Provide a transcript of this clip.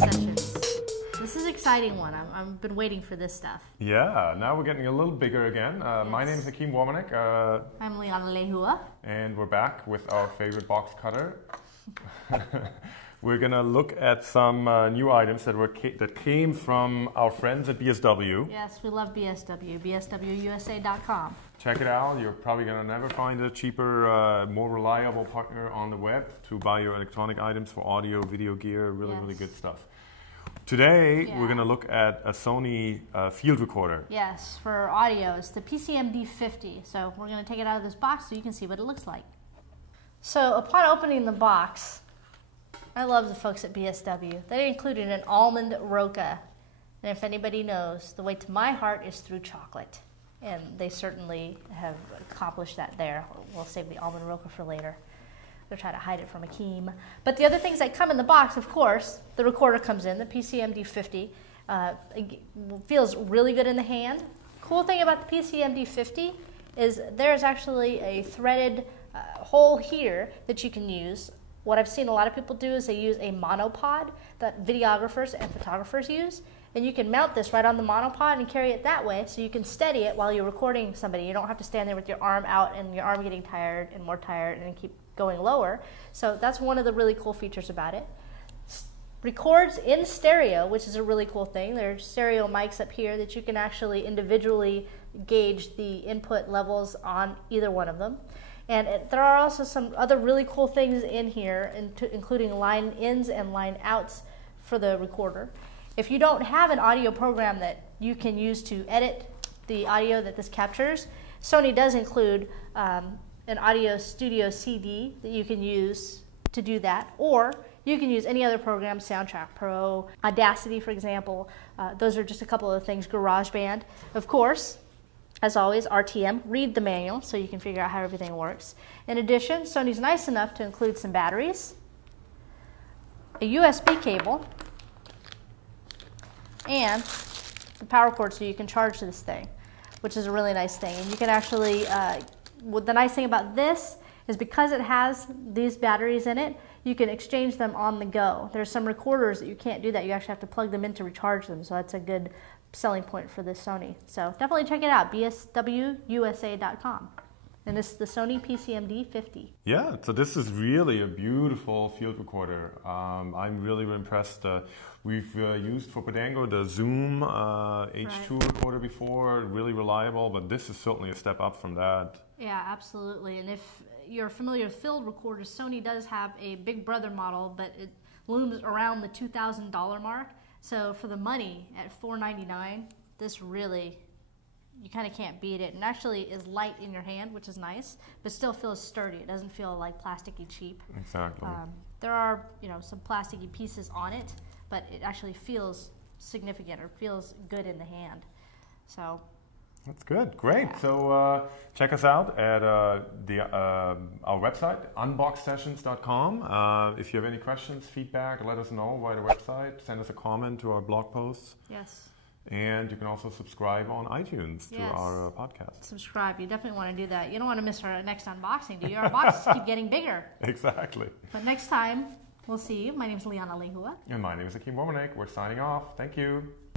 Sessions. This is an exciting one. I've been waiting for this stuff. Yeah, now we're getting a little bigger again. Yes. My name is Achim Voermanek. I'm Liana Lehua. And we're back with our favorite box cutter. We're going to look at some new items that came from our friends at BSW. Yes, we love BSW, bswusa.com. Check it out. You're probably going to never find a cheaper, more reliable partner on the web to buy your electronic items for audio, video gear, really good stuff. Today, we're going to look at a Sony field recorder. Yes, for audio. It's the PCMD50. So we're going to take it out of this box so you can see what it looks like. So upon opening the box, I love the folks at BSW. They included an almond roca. And if anybody knows, the way to my heart is through chocolate. And they certainly have accomplished that there. We'll save the almond roca for later. They'll try to hide it from Achim. But the other things that come in the box, of course, the recorder comes in, the PCMD50. It feels really good in the hand. Cool thing about the PCMD50 is there's actually a threaded hole here that you can use. What I've seen a lot of people do is they use a monopod that videographers and photographers use. And you can mount this right on the monopod and carry it that way so you can steady it while you're recording somebody. You don't have to stand there with your arm out and your arm getting tired and more tired and keep going lower. So that's one of the really cool features about it. Records in stereo, which is a really cool thing. There's stereo mics up here that you can actually individually gauge the input levels on either one of them. And there are also some other really cool things in here, including line ins and line outs for the recorder. If you don't have an audio program that you can use to edit the audio that this captures, Sony does include an audio studio CD that you can use to do that, or you can use any other program, Soundtrack Pro, Audacity, for example. Those are just a couple of things. GarageBand, of course. As always, RTM, read the manual so you can figure out how everything works. In addition, Sony's nice enough to include some batteries, a USB cable, and the power cord so you can charge this thing, which is a really nice thing. And you can actually, the nice thing about this is because it has these batteries in it, you can exchange them on the go. There's some recorders that you can't do that. You actually have to plug them in to recharge them, so that's a good selling point for this Sony. So definitely check it out, bswusa.com. And this is the Sony PCMD50. Yeah, so this is really a beautiful field recorder. I'm really impressed. We've used for Podango the Zoom H2 recorder before, really reliable, but this is certainly a step up from that. Yeah, absolutely. And if you're familiar with field recorders, Sony does have a Big Brother model, but it looms around the $2,000 mark. So for the money at $499, this really, you kind of can't beat it. And actually is light in your hand, which is nice, but still feels sturdy. It doesn't feel like plasticky cheap. Exactly. There are, some plasticky pieces on it, but it actually feels significant or feels good in the hand. So that's good. Great. Yeah. So check us out at our website, unboxedsessions.com. If you have any questions, feedback, let us know via the website. Send us a comment to our blog posts. Yes. And you can also subscribe on iTunes to our podcast. Subscribe. You definitely want to do that. You don't want to miss our next unboxing, do you? Our boxes keep getting bigger. Exactly. But next time, we'll see you. My name is Liana Lehua. And my name is Achim Voermanek. We're signing off. Thank you.